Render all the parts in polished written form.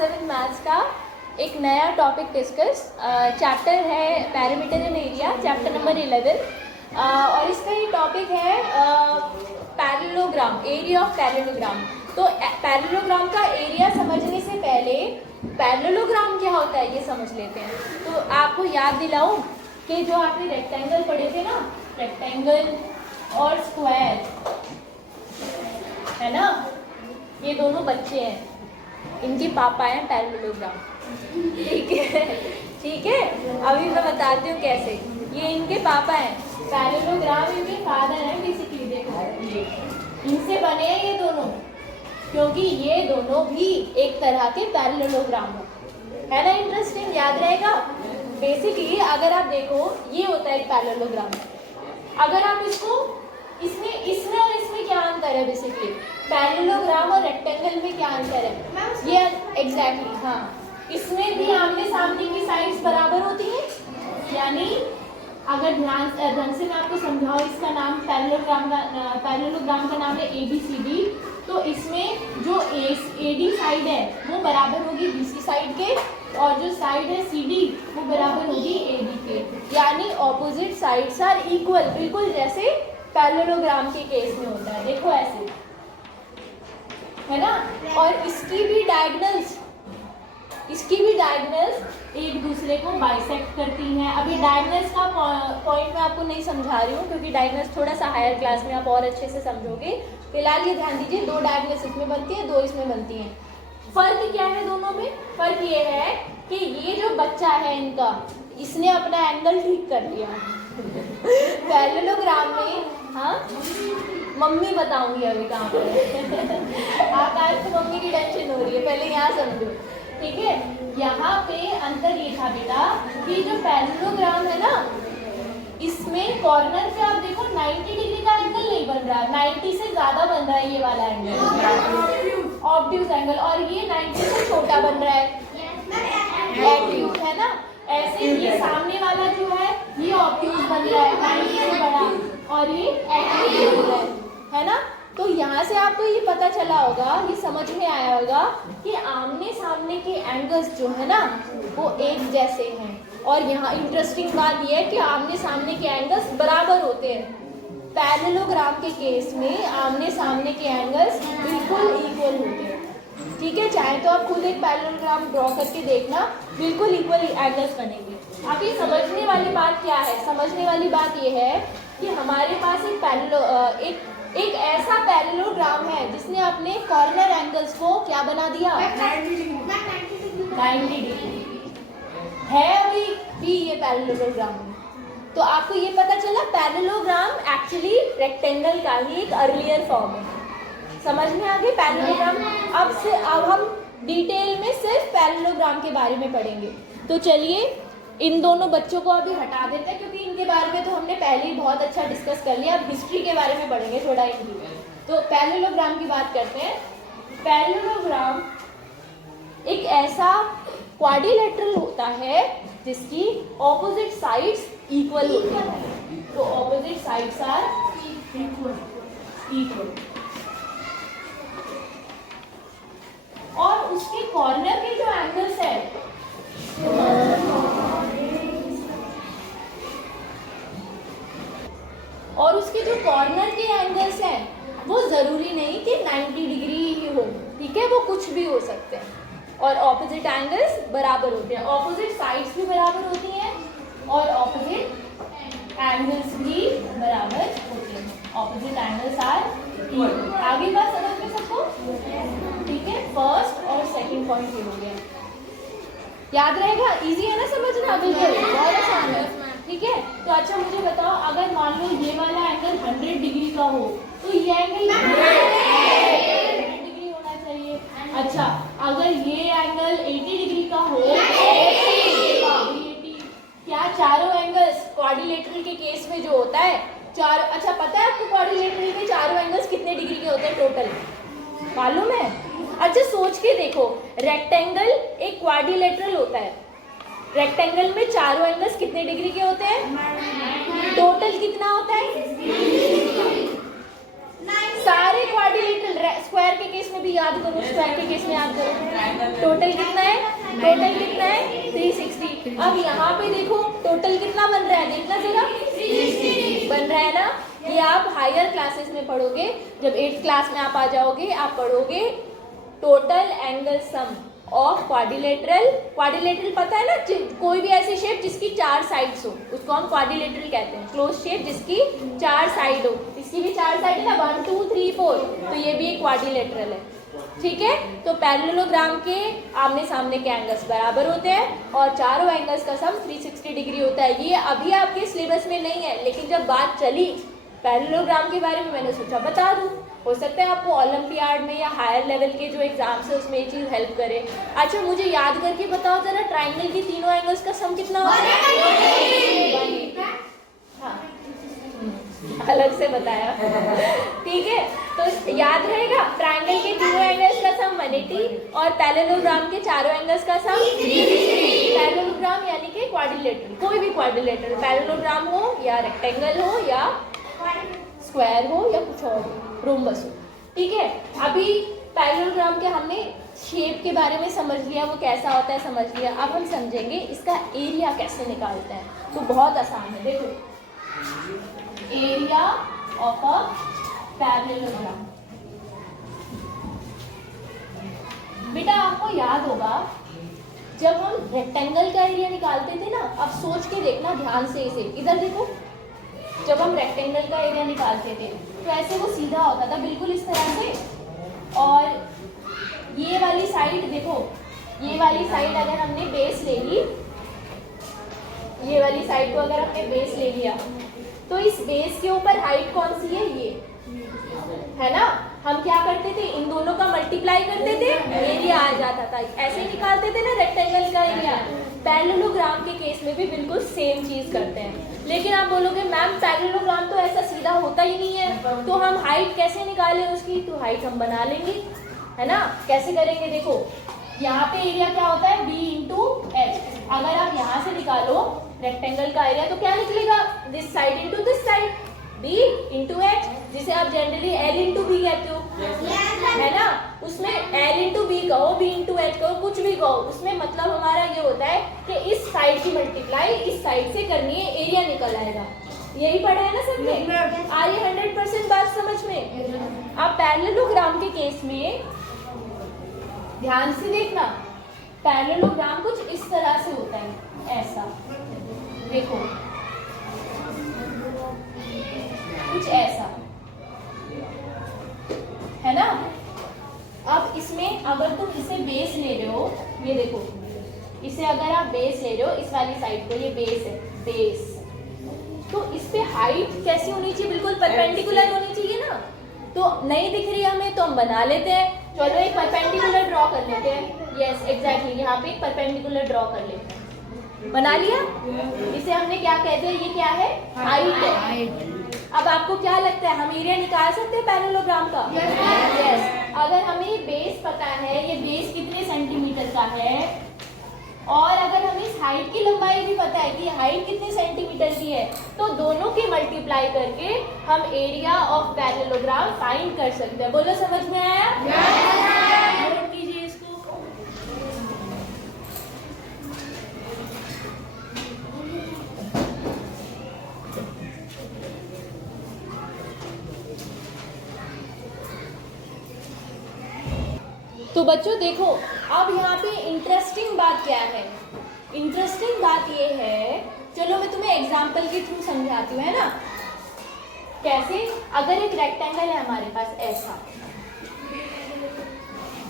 7 maths का एक नया टॉपिक डिस्कस। चैप्टर है parameter and area, chapter number 11। और इसका ये टॉपिक है पैरेललोग्राम, एरिया ऑफ पैरेललोग्राम। तो पैरेललोग्राम का एरिया समझने से पहले पैरेललोग्राम क्या होता है ये समझ लेते हैं। तो आपको याद दिलाऊं कि जो आपने रेक्टेंगल पढ़े थे ना, रेक्टेंगल और स्क्वायर है ना, ये दोनों बच्चे हैं, इनके पापा हैं पैरेललोग्राम। ठीक है, ठीक है। अभी मैं बताती हूँ कैसे। ये इनके पापा हैं, पैरेललोग्राम इनके फादर हैं बेसिकली। देखो इनसे बने हैं ये दोनों, क्योंकि ये दोनों भी एक तरह के पैरेललोग्राम है ना। इंटरेस्टिंग, याद रहेगा। बेसिकली अगर आप देखो, ये होता है एक पैरेललोग्राम। अगर आप इसको इसमें और इसमें क्या अंतर है? बेसिकली पैरेललोग्राम और रेक्टेंगल में क्या अंतर है? ये एग्जैक्टली हाँ, इसमें भी आमने सामने की साइड्स बराबर होती हैं। यानी अगर ढंग से मैं आपको समझाऊं, इसका नाम पैरेललोग्राम का नाम है ABCD। तो इसमें जो AD साइड है वो बराबर होगी BC साइड के, और जो साइड है CD वो बराबर होगी AD के। यानी ऑपोजिट साइड्स आर इक्वल, बिल्कुल जैसे पैरेललोग्राम के केस में होता है। देखो ऐसे है ना। और इसकी भी डायगोनल्स एक दूसरे को बाइसेक्ट करती हैं। अभी डायगोनल्स का पॉइंट मैं आपको नहीं समझा रही हूँ, क्योंकि डायगोनल्स थोड़ा सा हायर क्लास में आप और अच्छे से समझोगे। फिलहाल ये ध्यान दीजिए, 2 डायगोनल्स इसमें बनती है, 2 इसमें बनती हैं। फर्क क्या है दोनों में? फर्क ये है कि ये जो बच्चा है इनका, इसने अपना एंगल ठीक कर दिया। पैरेललोग्राम में हाँ, मम्मी बताऊंगी अभी कहाँ पर। आकाश को मम्मी की टेंशन हो रही है, पहले यहाँ समझो, ठीक है। यहाँ पे अंतर ये था बेटा कि जो पैरेललोग्राम है ना, इसमें कॉर्नर पे आप देखो 90 डिग्री का एंगल नहीं बन रहा, 90 से ज्यादा बन रहा है ये वाला एंगल, ऑब्ट्यूज एंगल। और ये 90 से छोटा बन रहा है, एक्यूट है ना। ऐसे ये सामने वाला जो है ये ऑब्ट्यूज बन रहा है, 90 से बड़ा, और ये एक्यूट बन रहा है ना। तो यहाँ से आपको ये पता चला होगा, ये समझ में आया होगा कि आमने सामने के एंगल्स जो है ना वो एक जैसे हैं। और यहाँ इंटरेस्टिंग बात ये है कि आमने सामने के एंगल्स बराबर होते हैं। पैरेललोग्राम के केस में आमने सामने के एंगल्स बिल्कुल इक्वल होते हैं। ठीक है, चाहे तो आप खुद एक पैरेललोग्राम ड्रॉ करके देखना, बिल्कुल इक्वल एंगल्स बनेंगे। अब ये समझने वाली बात क्या है? समझने वाली बात ये है कि हमारे पास एक ऐसा पैरेललोग्राम है जिसने अपने कॉर्नर एंगल्स को क्या बना दिया? 90 डिग्री है अभी भी ये पैरेललोग्राम में। तो आपको ये पता चला पैरेललोग्राम एक्चुअली रेक्टेंगल का ही एक अर्लियर फॉर्म है। समझ में आ गई पैरेललोग्राम? अब हम डिटेल में सिर्फ पैरेललोग्राम के बारे में पढ़ेंगे। तो चलिए इन दोनों बच्चों को अभी हटा देते हैं, क्योंकि इनके बारे में तो हमने पहले ही बहुत अच्छा डिस्कस कर लिया। अब हिस्ट्री के बारे में पढ़ेंगे थोड़ा इनकी। तो पैरेललोग्राम की बात करते हैं। पैरेललोग्राम एक ऐसा क्वाड्रिलेटरल होता है जिसकी ऑपोजिट साइड्स इक्वल होती हैं। तो ऑपोजिट साइड्स आर इक्वल, और उसके कॉर्नर के जो एंगल्स है और उसके जो कॉर्नर के एंगल्स हैं वो जरूरी नहीं कि 90 डिग्री ही हो, ठीक है, वो कुछ भी हो सकते हैं। और ऑपोजिट एंगल्स बराबर होते हैं, ऑपोजिट साइड्स भी बराबर होती हैं और ऑपोजिट एंगल्स भी बराबर होते हैं। Opposite angles are equal. आगे बात समझ में सबको? ठीक है, फर्स्ट और सेकंड पॉइंट ये हो गया, याद रहेगा। इजी है ना समझना? बिल्कुल बहुत आसान है, ठीक है। तो अच्छा मुझे बताओ, अगर मान लो ये वाला एंगल 100 डिग्री का हो तो ये एंगल 100 डिग्री होना चाहिए। अच्छा, अगर ये एंगल 80 डिग्री का हो, 80, क्या चारों एंगल्स क्वाड्रिलेटरल के केस में जो होता है चार, अच्छा पता है आपको क्वाड्रिलेटरल के चारों एंगल्स कितने डिग्री के होते हैं टोटल? मालूम है? अच्छा सोच के देखो, रेक्टेंगल एक क्वाड्रिलेटरल होता है, रेक्टेंगल में चारों एंगल्स कितने डिग्री के होते हैं? टोटल कितना होता है? सारे क्वाड्रिलेटरल, स्क्वायर के केस में भी याद करो, स्क्वायर के केस में याद करो। टोटल कितना है? टोटल कितना है? 360। अब यहाँ पे देखो टोटल कितना बन रहा है, देखना जरा। 360 बन रहा है ना। ये आप हायर क्लासेस में पढ़ोगे, जब 8th क्लास में आप आ जाओगे, आप पढ़ोगे total angle sum of quadrilateral. Quadrilateral पता है ना, कोई भी ऐसी शेप जिसकी 4 साइड्स हो उसको हम क्वाड्रिलेटरल कहते हैं। क्लोज शेप जिसकी 4 साइड हो, इसकी भी 4 साइड है ना, 1 2 3 4, तो ये भी एक क्वाड्रिलेटरल है। ठीक है, तो पैरेललोग्राम के आमने सामने के एंगल्स बराबर होते हैं और चारों एंगल्स का सम 360 डिग्री होता है। ये अभी आपके सिलेबस में नहीं है, लेकिन जब बात चली पैरेललोग्राम के बारे में, मैंने सोचा बता दूं। हो सकता है आपको ओलंपियाड में या हायर लेवल के जो एग्जाम्स है उसमें ये चीज़ हेल्प करे। अच्छा मुझे याद करके बताओ जरा, ट्राइंगल के तीनों एंगल्स का सम कितना होता है? हाँ, अलग से बताया। ठीक है, तो याद रहेगा, ट्राइंगल के तीनों एंगल्स का सम 180 और पैरेललोग्राम के चारों एंगल्स का सम 360। पैरेललोग्राम यानी कि क्वाड्रिलेटरल, कोई भी क्वाड्रिलेटरल, पैरेललोग्राम हो या रेक्टेंगल हो या स्क्वायर हो या कुछ और हो, रोम्बस हो। ठीक है, अभी पैरेललोग्राम के हमने शेप के बारे में समझ लिया, वो कैसा होता है समझ लिया। अब हम समझेंगे इसका एरिया कैसे निकालते हैं। तो बहुत आसान है, देखो एरिया ऑफ अ पैरेललोग्राम। बेटा आपको याद होगा जब हम रेक्टेंगल का एरिया निकालते थे ना, अब सोच के देखना ध्यान से, इसे इधर देखो, जब हम रेक्टेंगल का एरिया निकालते थे तो ऐसे वो सीधा होता था बिल्कुल इस तरह से, और ये वाली साइड देखो, ये वाली साइड अगर हमने बेस ले ली, ये वाली साइड को अगर हमने बेस ले लिया तो इस बेस के ऊपर हाइट कौन सी है? ये है ना। हम क्या करते थे, इन दोनों का मल्टीप्लाई करते थे, एरिया आ जाता था। ऐसे ही निकालते थे ना रेक्टेंगल का एरिया। पैरेललोग्राम के केस में भी बिल्कुल सेम चीज करते हैं। लेकिन आप बोलोगे मैम पैरेललोग्राम तो ऐसा सीधा होता ही नहीं है, तो हम हाइट कैसे निकालें उसकी? तो हाइट हम बना लेंगे, है ना। कैसे करेंगे? देखो यहाँ पे एरिया क्या होता है? b into H. अगर आप यहाँ से निकालो रेक्टेंगल का एरिया तो क्या निकलेगा? This side into this side, b into H, जिसे आप जनरली l इंटू बी कहते हो, है ना। उसमें l इंटू बी कहो, b इंटू एच कहो, कुछ भी कहो, उसमें मतलब हमारा ये होता है कि इस साइड की मल्टीप्लाई इस साइड से करनी है, एरिया निकल आएगा। यही पढ़ा है ना सबने? आ रही 100% बात समझ में? अब पैरेललोग्राम के केस में ध्यान से देखना, पैरेललोग्राम कुछ इस तरह से होता है, ऐसा देखो, कुछ ऐसा, है ना। अब इसमें अगर तुम इसे बेस ले रहे हो, ये देखो, इसे अगर आप बेस ले रहे हो, इस वाली साइड को, ये बेस है, बेस, तो इस पे हाइट कैसी होनी चाहिए? बिल्कुल परपेंडिकुलर होनी चाहिए ना। तो नहीं दिख रही हमें तो हम बना लेते हैं, चलो एक परपेंडिकुलर ड्रॉ कर लेते हैं। यस एग्जैक्टली, यहाँ पे एक परपेंडिकुलर ड्रॉ कर लेते हैं। बना लिया? इसे हमने क्या कहते हैं? ये क्या है? हाइट है। अब आपको क्या लगता है, हम एरिया निकाल सकते हैं पैरेललोग्राम का? यस। अगर हमें बेस पता है, ये बेस कितने सेंटीमीटर का है, और अगर हमें इस हाइट की लंबाई भी पता है कि हाइट कितने सेंटीमीटर की है, तो दोनों की मल्टीप्लाई करके हम एरिया ऑफ पैरेललोग्राम फाइंड कर सकते हैं। बोलो समझ में आया? नोट कीजिए इसको। तो बच्चों देखो, अब यहाँ पे इंटरेस्टिंग बात क्या है? इंटरेस्टिंग बात ये है, चलो मैं तुम्हें एग्जाम्पल के थ्रू समझाती हूँ, है ना। कैसे? अगर एक रेक्टेंगल है हमारे पास ऐसा,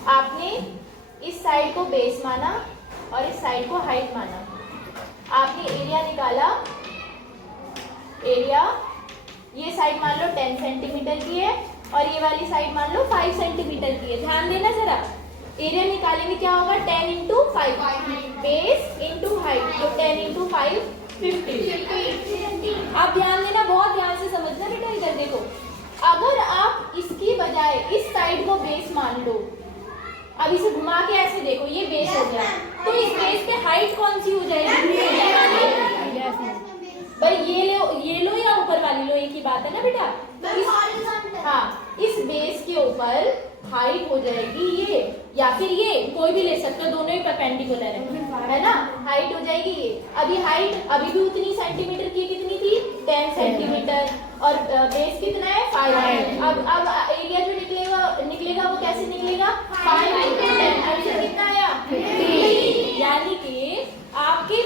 आपने इस साइड को बेस माना और इस साइड को हाइट माना, आपने एरिया निकाला। एरिया, ये साइड मान लो 10 सेंटीमीटर की है और ये वाली साइड मान लो 5 सेंटीमीटर की है। ध्यान देना जरा, एरिया निकालेंगे क्या होगा? 10 इंटू 5, बेस इंटू हाइट, तो 10 इंटू 5 50। आप ध्यान देना, बहुत ध्यान से समझना बेटा। इधर देखो, अगर आप इसकी बजाय इस साइड को बेस मान लो, अब इसे घुमा के ऐसे देखो, ये बेस हो गया, तो इस बेस पे हाइट कौन सी हो जाएगी? भाई ये लो या ऊपर वाली लो, एक ही बात है ना बेटा। हाँ, इस बेस के ऊपर हाइट हो जाएगी ये, या फिर ये कोई भी ले सकते हो, दोनों ही परपेंडिकुलर है ना। हाइट हो जाएगी ये। अभी हाइट अभी भी उतनी सेंटीमीटर की, कितनी थी 10 सेंटीमीटर, और बेस कितना है 5। अब एरिया जो निकलेगा वो कैसे निकलेगा 5 × 10। आंसर कितना आया 3। यानी कि आपके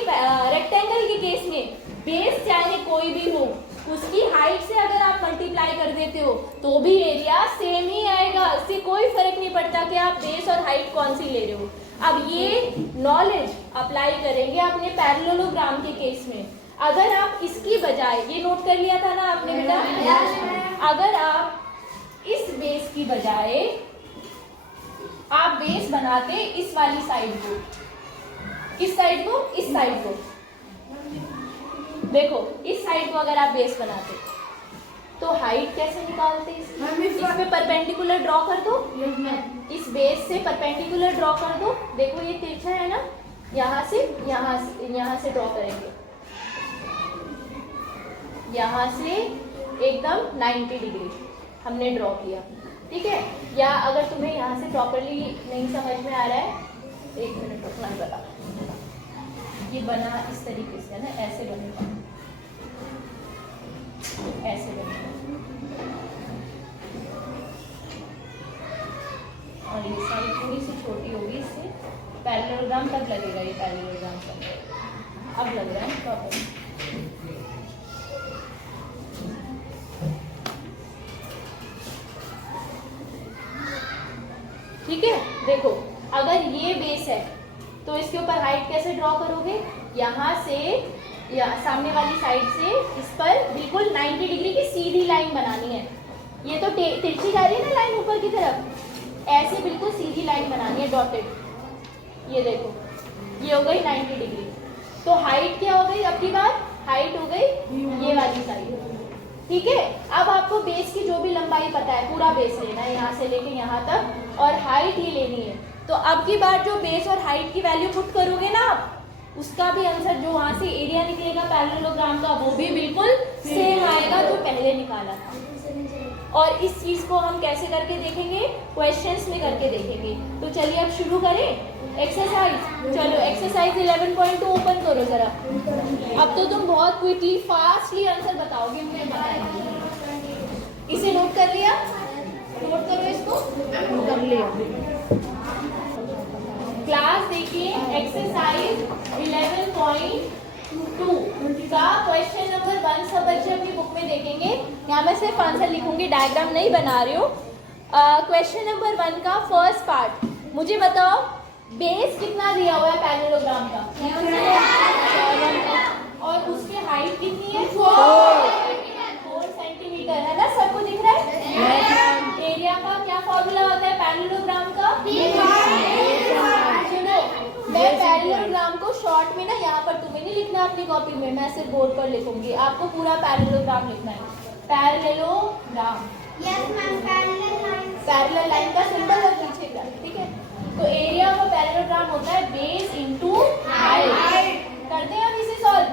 रेक्टेंगल के केस में बेस चाहे कोई भी हो, उसकी हाइट से अगर आप मल्टीप्लाई कर देते हो तो भी एरिया सेम ही आएगा। इससे कोई फर्क नहीं पड़ता कि आप बेस और हाइट कौन सी ले रहे हो। अब ये नॉलेज अप्लाई करेंगे अपने पैरेललोग्राम के केस में। अगर आप इसकी बजाय, ये नोट कर लिया था ना आपने बेटा, अगर आप इस बेस की बजाय आप बेस बनाते इस वाली साइड को, किस साइड को, इस साइड को, देखो इस साइड को अगर आप बेस बनाते तो हाइट कैसे निकालते? इस पे परपेंडिकुलर ड्रॉ कर दो, इस बेस से परपेंडिकुलर ड्रॉ कर दो। देखो ये तिरछा है ना, यहाँ से ड्रॉ करेंगे, यहाँ से एकदम 90 डिग्री हमने ड्रॉ किया, ठीक है। या अगर तुम्हें यहाँ से प्रॉपरली नहीं समझ में आ रहा है, 1 मिनट रुकना जरा। ये बना इस तरीके से है ना, ऐसे बनेगा, ऐसे बनेगा, और ये साइड थोड़ी सी छोटी होगी, इससे पैरेललोग्राम तब लगेगा, ये पैरेललोग्राम तब अब लग रहा है प्रॉपर। ठीक है, देखो अगर ये बेस है तो इसके ऊपर हाइट कैसे ड्रॉ करोगे? यहाँ से या सामने वाली साइड से इस पर बिल्कुल 90 डिग्री की सीधी लाइन बनानी है। ये तो तिरछी जा रही है ना लाइन ऊपर की तरफ, ऐसे बिल्कुल सीधी लाइन बनानी है डॉटेड। ये देखो ये हो गई 90 डिग्री। तो हाइट क्या हो गई? अब की बार हाइट हो गई ये वाली साइड, ठीक है। अब आपको बेस की जो भी लंबाई पता है पूरा बेस लेना है, यहाँ से लेके यहाँ तक, और हाइट ही लेनी है। तो अब की बार जो बेस और हाइट की वैल्यू पुट करोगे ना आप, उसका भी आंसर जो वहाँ से एरिया निकलेगा पैरेललोग्राम का, वो भी बिल्कुल सेम आएगा जो पहले निकाला था। और इस चीज़ को हम कैसे करके देखेंगे? क्वेश्चंस में करके देखेंगे। तो चलिए अब शुरू करें एक्सरसाइज। चलो एक्सरसाइज 11.2 ओपन करो जरा। अब तो तुम बहुत क्विकली फास्टली आंसर बताओगे, मुझे पता है। इसे नोट कर लिया? नोट करो इसको, कर लिया। क्लास देखिए एक्सरसाइज 11.2 का क्वेश्चन नंबर 1 सब बच्चे अपनी बुक में देखेंगे। यहाँ मैं सिर्फ आंसर लिखूंगी, डायग्राम नहीं बना रही हूँ। क्वेश्चन नंबर 1 का फर्स्ट पार्ट, मुझे बताओ बेस कितना दिया हुआ है पैरेललोग्राम का? 7 और उसकी हाइट कितनी है? 4 सेंटीमीटर है ना, सबको दिख रहा है? एरिया का क्या फॉर्मूला होता है पैरेललोग्राम का? सुनो, मैं पैरेललोग्राम को शॉर्ट में ना यहाँ पर तुम्हें नहीं लिखना अपनी कॉपी में, मैं सिर्फ बोर्ड पर लिखूंगी। आपको पूरा पैरेललोग्राम लिखना है। पैरेललोग्राम, पैरेलल लाइन का सिंबल है पीछे का, ठीक है। तो एरिया का पैरेललोग्राम होता है बेस इंटू हाइट। करते हैं हम इसे solve.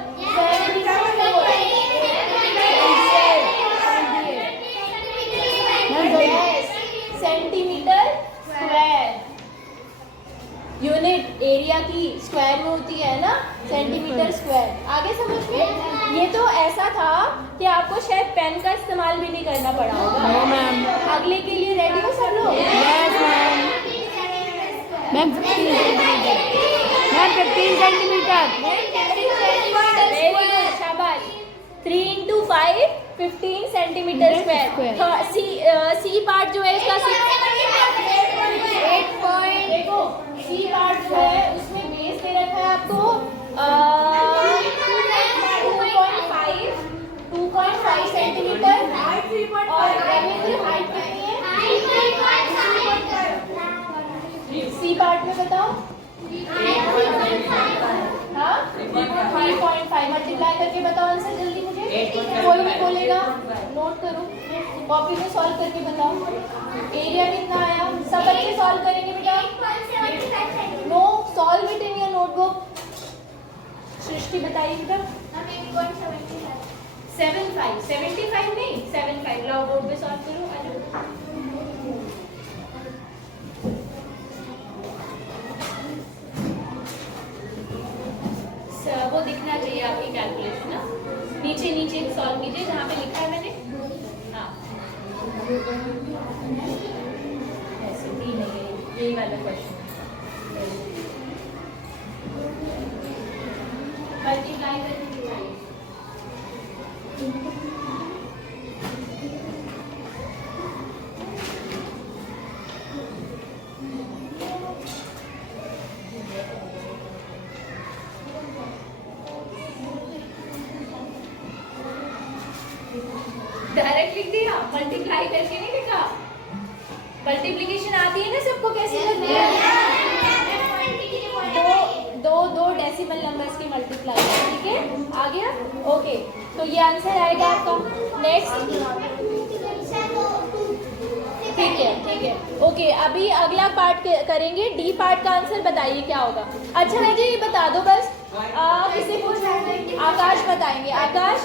Centimetre square, unit area की स्क्वायर में होती है ना, सेंटीमीटर स्क्वायर। आगे समझ में? ये तो ऐसा था कि आपको शायद पेन का इस्तेमाल भी नहीं करना पड़ा होगा। मैम अगले के लिए रेडी हो सब लोग? Ma'am 15 centimetre. शाबाश। 3 × 5 15 सेंटीमीटर स्क्वायर। सी पार्ट जो है इसका 8 पॉइंट, देखो सी पार्ट जो है उसमें बेस दे रखा है आपको 2.5 सेंटीमीटर, और हाइट कितनी है? सी पार्ट में बताओ। हाँ 3.5 मल्टीप्लाई करके बताओ आंसर जल्दी मुझे। कोई नहीं बोलेगा, नोट करो, कॉपी में सॉल्व करके बताओ। एरिया कितना आया? सब बच्चे सॉल्व करेंगे बेटा। No, solve it in your notebook. Srishti बताइए बेटा। 75 नहीं 75 लाओ बोर्ड पे सॉल्व करो आ जाओ। वो दिखना चाहिए आपकी कैलकुलेशन ना, नीचे नीचे सॉल्व कीजिए जहाँ पे लिखा है मैंने। हाँ ऐसे भी नहीं है, यही वाला क्वेश्चन मल्टीप्लाई करके दिखाइए। डायरेक्ट लिख दिया, मल्टीप्लाई करके नहीं लिखा। मल्टीप्लिकेशन आती है ना सबको, कैसे करनी है? दो डेसिमल नंबर्स की मल्टीप्लाई, ठीक है आ गया। ओके तो ये आंसर आएगा आपका। नेक्स्ट ठीक है ओके। अभी अगला पार्ट करेंगे, डी पार्ट का आंसर बताइए क्या होगा। अच्छा मैं जी ये बता दो बस, किसे पूछना है? आकाश बताएंगे। आकाश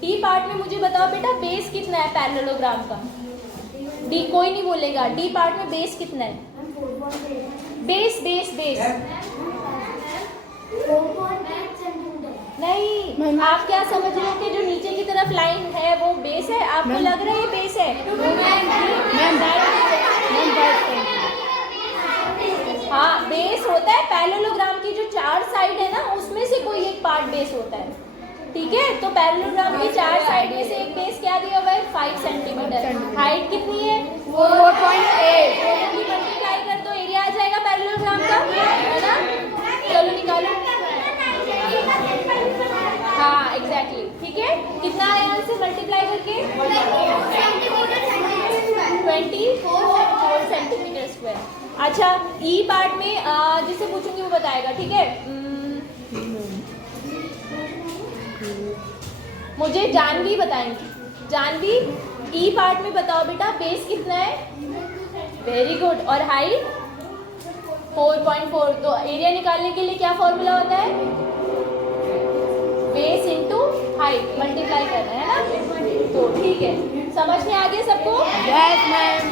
डी पार्ट में मुझे बताओ बेटा बेस कितना है पैरेललोग्राम का? डी कोई नहीं बोलेगा। डी पार्ट में बेस कितना है? बेस बेस बेस नहीं, आप क्या समझ रहे हो कि जो नीचे की तरफ लाइन है वो बेस है? आपको लग रहा है ये बेस है? हाँ बेस होता है पैरेललोग्राम की जो 4 साइड है ना उसमें से कोई एक पार्ट बेस होता है, ठीक है। तो पैरेललोग्राम की 4 साइड में से एक बेस क्या दिया हुआ है? 5 सेंटीमीटर। हाइट कितनी है? 4.8। मल्टीप्लाई कर दो, एरिया आ जाएगा पैरेललोग्राम का, है ना? चलो निकालो। हाँ एग्जैक्टली ठीक है। कितना आया आंसर मल्टीप्लाई करके? 24 सेंटीमीटर स्क्वायर। अच्छा ई पार्ट में जिसे पूछूंगी वो बताएगा, ठीक है। मुझे जानवी बताएंगी। जानवी ई पार्ट में बताओ बेटा बेस कितना है? Very good. और हाइट 4.4। तो एरिया निकालने के लिए क्या फॉर्मूला होता है? बेस इंटू हाइट मल्टीप्लाई करना है ना। तो ठीक है, समझ में आ गया सबको? Yes ma'am.